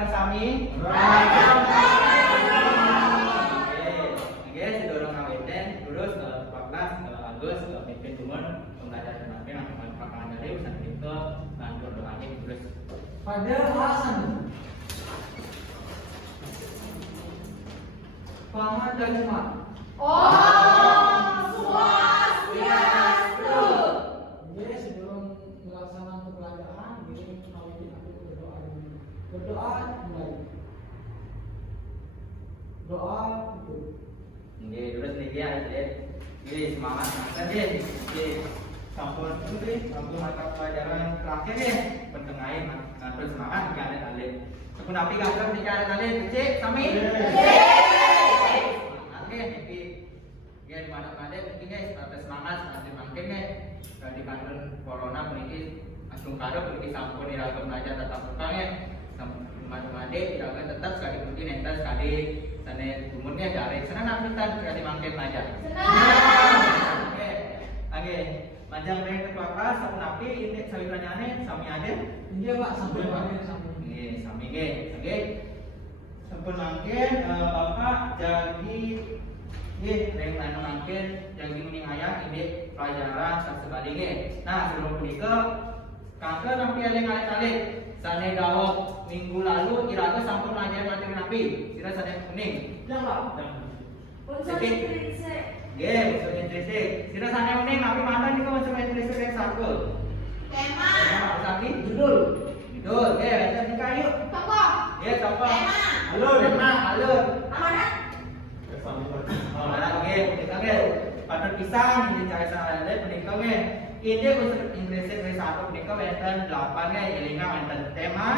sami-sami. Oke, sedorong aweten terus 14 Agus pimpin tumun pembelajaran nanti nang pakangan dari usaha kita lanjut doanya terus Pada alasan Paman dan Mak. Swastiastu. Jadi sebelum melaksanakan pelajaran, ini kami aku berdoa dulu. Berdoa mulai. Doa itu. Oke, terus nih dia jadi semangat kan dia sampun itu sampun mata pelajaran terakhir ya bertengahin terus semangat kalian alit sepun api gambar di kalian alit kecil sami oke mimpi ya di mana mungkin guys ada semangat nanti makin guys di kantor corona memiliki langsung kado memiliki sampun diragam belajar tetap buka ya made diragam tetap sekali mungkin entar sekali sana umurnya dari senang nampitan sekali makin belajar oke majang dari ketua kelas sapu napi ini sawiranyane sami ada Iya Pak, sampai Pak sampai. ini sami oke sampun mangkin bapak jadi reng lain mangkin jadi mending ayah ini pelajaran sasebalinge nah sebelum punika kakek napi aleng alik sane dawuh minggu lalu iraga sampun ngajar materi napi sira sane kuning Jangan. Unsur intriksi. unsur intrinsik sira sane kuning napi mantan niku unsur intrinsik yang satu Tema. Sapi Judul. judul kita nika yuk Tokoh. contoh Tema. alur alur Amanat. oke kita patut pisang ini cara saya punika ini unsur intrinsik dari satu punika wonten 8 elinga wonten tema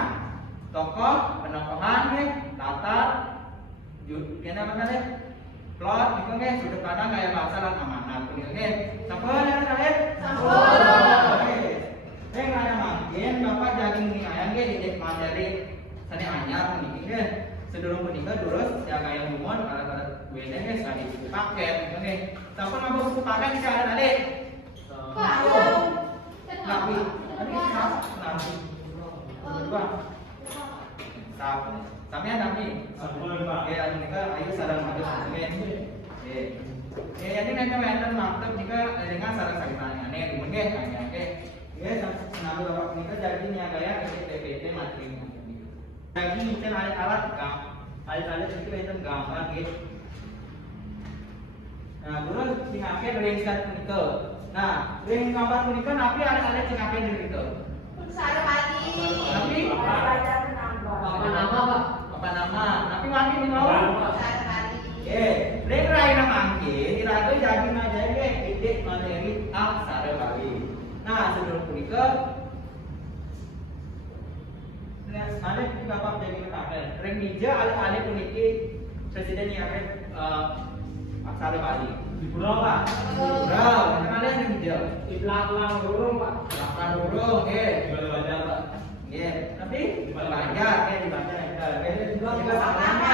tokoh penokohan latar gimana makanya plot niku sudut pandang gaya bahasa lan amanat punika sampun ya kalian Sampun. Saya ada mungkin bapak jadi ngayang di materi seni anyar puniki sedurung punika terus yang kaya lumon alat-alat wene sekali paket gitu sampun mampu suku paket bisa ada tadi nabi nabi dua sampai nabi ya punika ayo sarang maju sampeyan jadi nanti wonten maktub jika dengan sarang sakitane lumon oke nabi bapak punika jadi niagaya PPT materi jadi mungkin alat-alat itu wonten gambar gitu. Nah, terus singapke ringkat punika. Nah, ring gambar punika napi ada singapke gitu. Saripati. Tapi Baca penambah. Apa nama Pak? apa nama? Napi wani ni mau. Saripati. Ring raina mangke diraga jadi majari titik materi aksara Bali. Nah, sebelum punika ada bapak jadi katakan ring meja alih-alih puniki presiden yang aksara Bali di Pulau Pak mana ring meja Di belakang burung Pak. belakang burung dibaca Pak tapi dibaca dibaca juga sama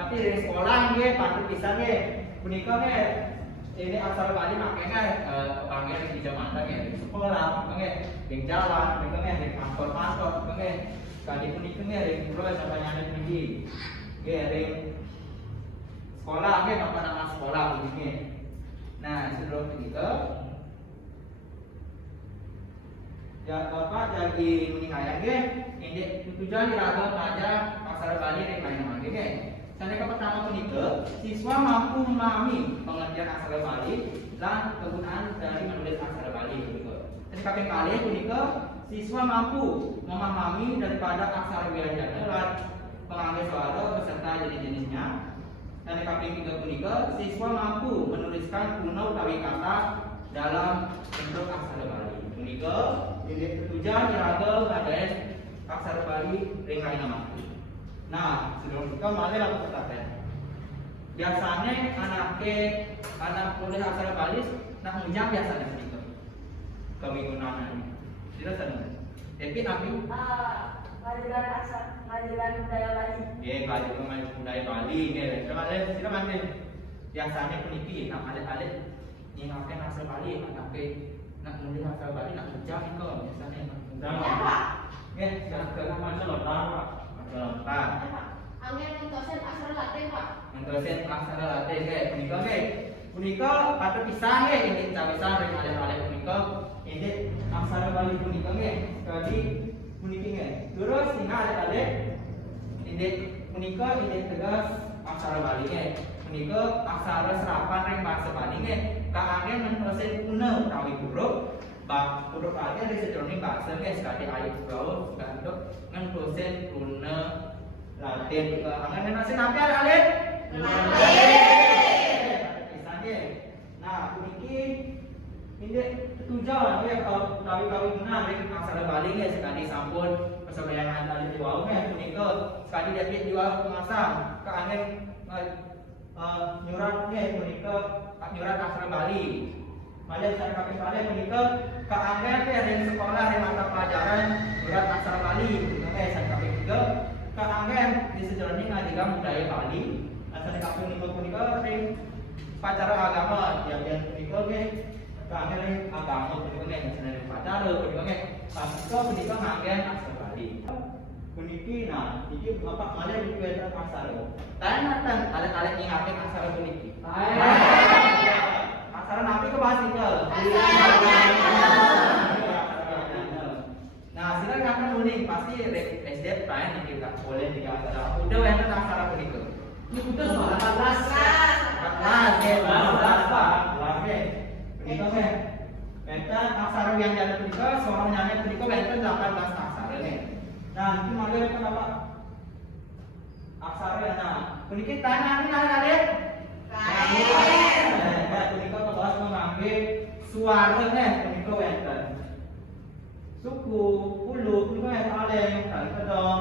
tapi dari sekolah patut bisa punika ini aksara Bali makanya panggil di Jakarta di sekolah di jalan di kantor kali punika di pulau sampai nyana tinggi di sekolah apa nama sekolah begini nah sebelum itu ya bapak jadi meninggalkan ini tujuan diraga pelajar aksara Bali di mana Sandai pertama punika, siswa mampu memahami pengertian aksara Bali dan kegunaan dari menulis aksara Bali punika. Jadi kaping kali punika, siswa mampu memahami daripada aksara Wilayana lan pengambil suara beserta jenis-jenisnya. Dan kaping tiga punika, siswa mampu menuliskan kuno utawi kata dalam bentuk aksara Bali. Punika, ini tujuan diraga adalah aksara Bali ring lain mampu. Nah, sebelum kita mulai aku katakan. Biasanya anak kuliah aksara Bali nak menjam biasanya begitu. Kegunaan tidak senang. Tapi Pelajaran budaya Bali. Pelajaran budaya Bali. Kita manggil biasanya peniki nak alit-alit nyingapkan aksara Bali, nak menulis aksara Bali nak menjam itu biasanya. Apa? Sekarang ke mana loh, Pak? 24. Angin mentosen asal Latin, Pak. Mentosen aksara Latin nggih. Punika nggih. Punika pater pisan nggih ini cawisan ring alih-alih punika ini aksara Bali punika nggih. Sekali puniki nggih. Terus ing alih-alih ini punika ini tegas aksara Bali nggih. Punika aksara serapan ring basa Bali nggih. Kaanggen mentosen kuna utawi huruf bab huruf alih dari sejroning basa nggih sekali ayu gaul gantuk mentosen kuna Latin. Anggen mentosen apa alih? Nah, puniki ini tujuan ya kalau kawi menang ring aksara Bali ya sekali sampun persembayangan tadi di wau ya punika sekali dia di wau pemasang keangin nyuratnya punika nyurat aksara Bali. Malah saya pakai Bali punika keangin ya ring sekolah ring mata pelajaran nyurat aksara Bali. Oke, saya pakai juga keangin di sejroning ngadiga budaya Bali. Asal kapung punika ring pacara agama yang punika nggih kangen ring agama punika nggih misalnya pacara punika nggih pasca punika nganggen aksara Bali puniki nah iki Bapak malih iki wonten aksara tan alih-alih nyingaken aksara puniki aksara napi ke bahasa Inggris nah silakan kakak kuning pasti SD prime iki tak boleh tiga aksara udah wonten aksara punika Ini udah soal 14. Aksara yang jadi punika seorang nyanyi punika wonten 18 aksara nih. Nah, iki malih wonten apa? Aksara nah, puniki tanah ini alih-alih. Nah, punika kebahas mengangge suara nih punika wonten. Suku, ulu, punika wonten alih kali kedong.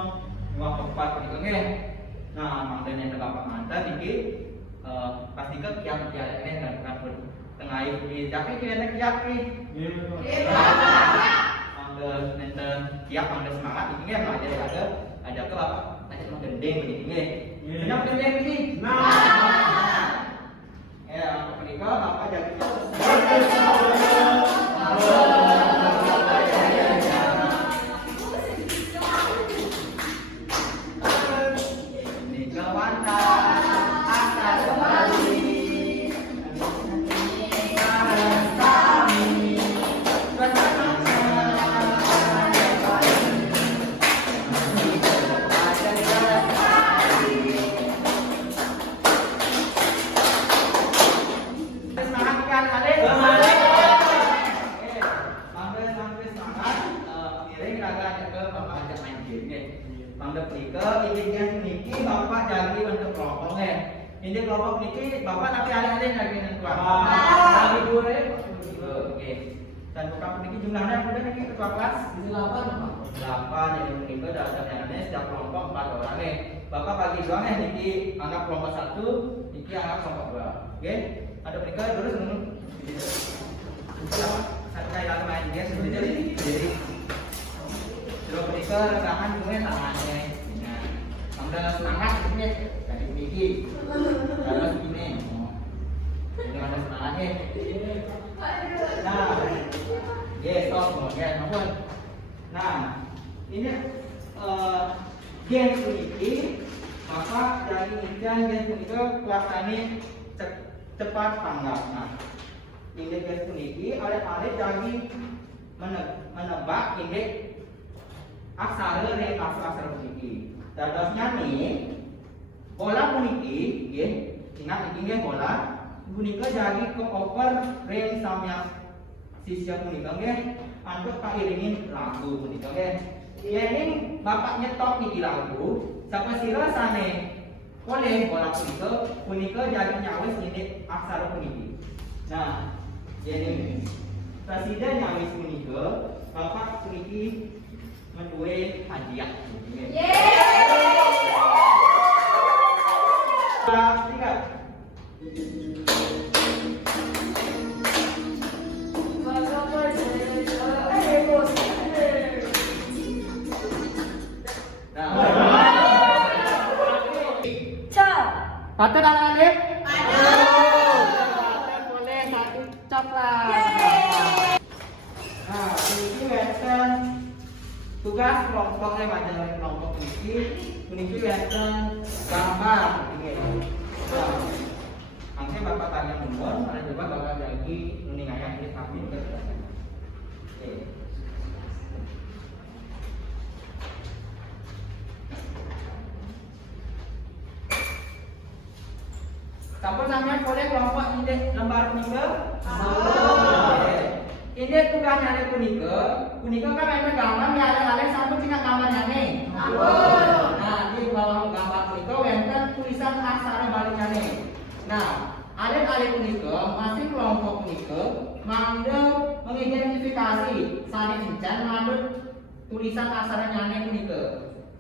Dua keempat punika nggih. Nah, mangkene nek Bapak mantan iki pastikan kiam dialekne kan pun tengah iki tapi kene kiam iki. Mangga nenten kiam mangga semangat iki nggih ada ke Bapak ajak menggendeng begini nggih. Kenapa gendeng iki? Nah. Ya, menika Bapak jadi ini kelompok niki Bapak nanti alih-alih lagi ketua. Lagi dua ya. Oke. Dan kelompok niki jumlahnya udah niki ketua kelas Ini 8 Pak. 8 jadi niki udah ada yang setiap kelompok 4 orang nih. Bapak bagi dua nih niki anggap kelompok 1, niki anggap kelompok 2. Oke. Ada mereka terus satu kali lagi main dia jadi terus mereka rekaman semuanya tangannya. Nah, sambil semangat ini dari niki. Terus ini, ini ada semangatnya. Nah, stop, kemudian maupun. Nah, ini gen ini, maka dari ujian gen itu kelasannya cepat tanggap. Nah, indeks gen ini alih-alih jadi menebak indeks aksara dari aksara puniki. Dadasnya nih. Bola puniki, nggih, ingat iki nggih bola. Punika jadi ke over ring samya sisya punika nggih, antuk kairingin lagu punika nggih. Yen Bapak nyetok iki lagu, sapa sira sane oleh bola punika jadi nyawis ini aksara puniki. Nah, yen presiden nyawis punika, Bapak puniki menduwe hadiah. Tiga. Patut anak-anak? Boleh satu coklat. Nah, ini western tugas kelompoknya majalah kelompok ini puniki wonten gambar nggih. Nah, mangke Bapak tanya nuwun, ada coba Bapak jagi nuningaya ini kami ke. Oke. Sampun sampean boleh kelompok indek lembar punika? Indek tugasnya ada punika. Punika kan ada gambar ya ada sampun tinggal gambarnya nih. Nah, di bawah gambar punika wonten tulisan aksara Bali nih. Nah, alit-alit punika masih kelompok punika mangga mengidentifikasi saling encan manut tulisan aksara nyane punika.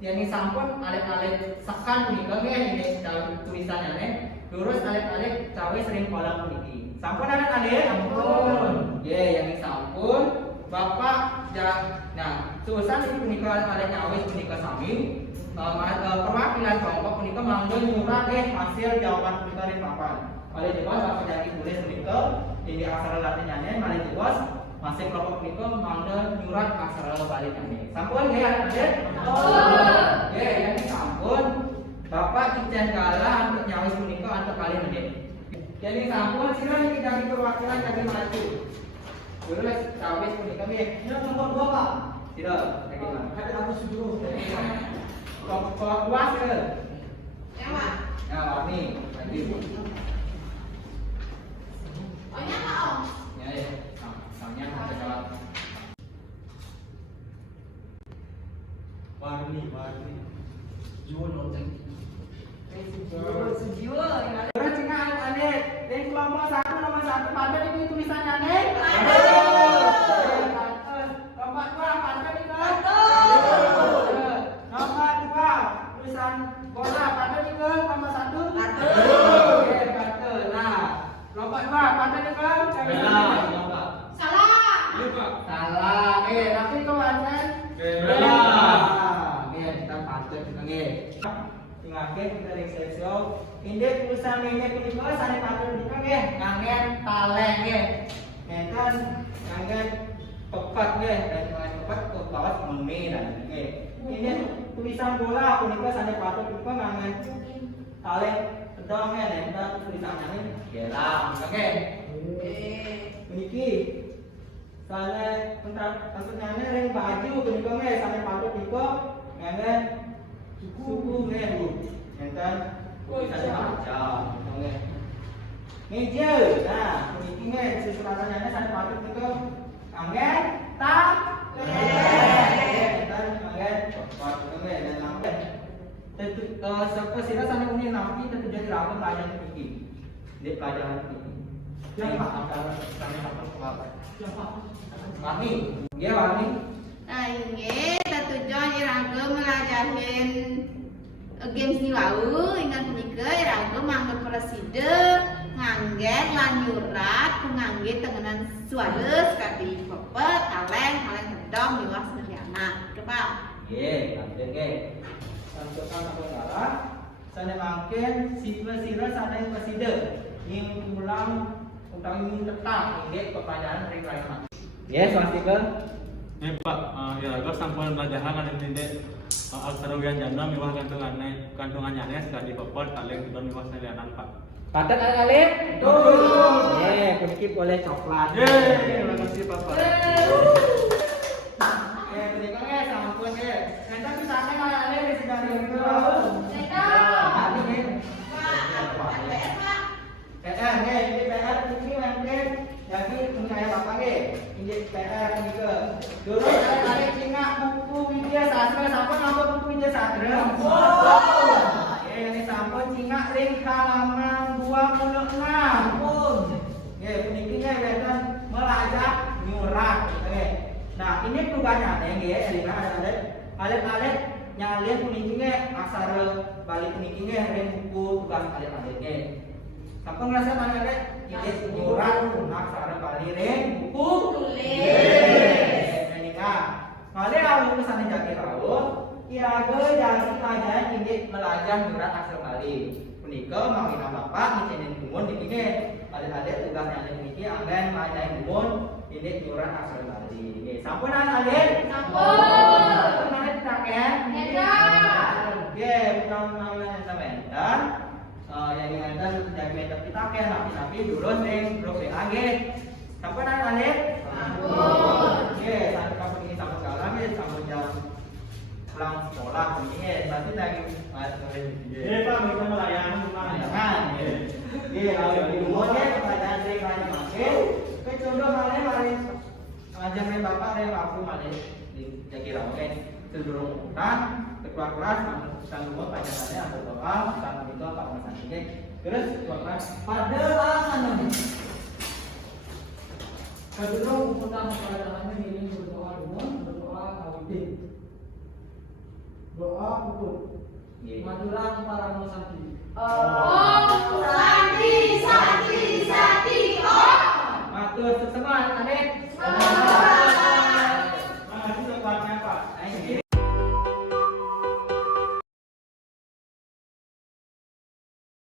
Yani sampun alit-alit sekan punika nggih ini tulisannya nih. Lurus alit-alit cawe sering kolam puniki. Sampun alit-alit? Sampun. Yang sampun Bapak nah, susan ini punika alit cawe punika sami. Perwakilan kelompok punika mangga nyurat hasil jawaban punika ring papan. Oleh jelas Bapak jadi tulis punika ini aksara Latin nyane malih jelas masing kelompok punika mangga nyurat aksara Bali nyane. Sampun nggih alit-alit? Sampun. Yang sampun Bapak ijen kala untuk nyawis punika untuk kali menit. Jadi sampun sira iki jadi perwakilan jadi maju. Dulu nyawis punika nggih. Ini nomor 2, Pak. Sira, lagi mana? Ada aku dulu. Kelompok dua sira. Ya, Pak. Ya, warni. Lagi. Oh, ya, Pak, Om. Ya. Soalnya ada jawab. Warni. Jual lonceng. Terus cina adik, dari kelompok satu nomor 1 pada ini tulisannya nih. Nomor 2 pada ini nomor 2 tulisan bola pada ini nomor 1. Nah, nomor 2 pada ini salah. Nanti kau ada. Kita patut nggih. Ngake kita ring sesio indek tulisan ini punika sane patut punika nggih ngangen taleng nggih ngenten ngangen tepat nggih dan ngangen tepat ke bawah meme dan nggih ini tulisan bola punika sane patut punika ngangen taleng pedang nggih nenten tulisannya ini gelang nggih puniki sane tentunya ring baju punika nggih sane patut punika ngangen suku nggih Bu. Enten bisa dibaca nggih. Meja. Nah, puniki nggih susunanane sane patut niku anggen tak. Enten anggen patut nggih dan anggen. Tentu sapa sira sane uni napi tentu jadi raga pelajaran iki. Di pelajaran iki. Yang antara sane patut kelapan. Warni. Nggih warni. Nah, ini tujuan iraga melajahin games di wau ingat punika iraga mangga presiden nganggen lan nyurat pengangge tengenan suales kadi pepet kaleng pedang miwas neryana. Coba. Nggih, lanjut nggih. Santokan saudara, sane mangken siswa-siswa sane presiden ing ulang utawi tetap nggih pepelajaran ring rayana. Nggih, swastika. Pak, iraga sampun pelajaran ada tindak aksara wianjana miwah kantungannya sekali pepot kaleng dan miwah selianan Pak. Patut alit? Betul. Puniki boleh coklat. Terima kasih Bapak. Punika nggih sampun nggih. Enten pisane alit wis dari itu. Cendol. Nggih. Pak, PR, Pak. PR nggih, ini PR puniki mangke jadi punya Bapak nggih. Ini PR punika. Dulu alit Cina buku Widya Sastra sampun napa buku Widya Sastra? Ini sampun Cina ring halaman 26. Puniki nggih wonten melajak nyurat nggih. Nah, ini tugasnya nggih Elina alit-alit nyalin puniki nggih aksara Bali puniki nggih ring buku tugas alit-alit nggih. Sampun ngrasa alit iki nyurat aksara Bali ring buku tulis. Malih awak kesane jaki rawuh, iraga jadi pelajaran ini belajar nyurat aksara Bali. Punika mawina Bapak ngicenen gumun dikine. Alit-alit tugasnya ada niki anggen majahi gumun ini nyurat aksara Bali. Nggih, sampun alit? Sampun. Sampun alit ditaken? Nggih. Oke, bukan pengambilan sementan. Yang dimentan yang meter kita ke napi dulu sing grup AG. Sampai nanti. Oke, sampai kapan ini sampai sekarang ya sampai jam pulang sekolah ini nanti lagi Pak, kita melayani jangan. Oke, kalau dulu ya pertanyaan saya tanya makin. Oke, contoh kalian mari ngajarin bapak dan aku mari ya kira oke. Sebelum kan ketua kelas sanggup pajangannya atau doa sanggup itu apa masalahnya. Terus bapak Pada alasan ini, kedua pertama pelajarannya ini berdoa dulu, berdoa kawin, doa pukul, maduran para nusanti. Oh,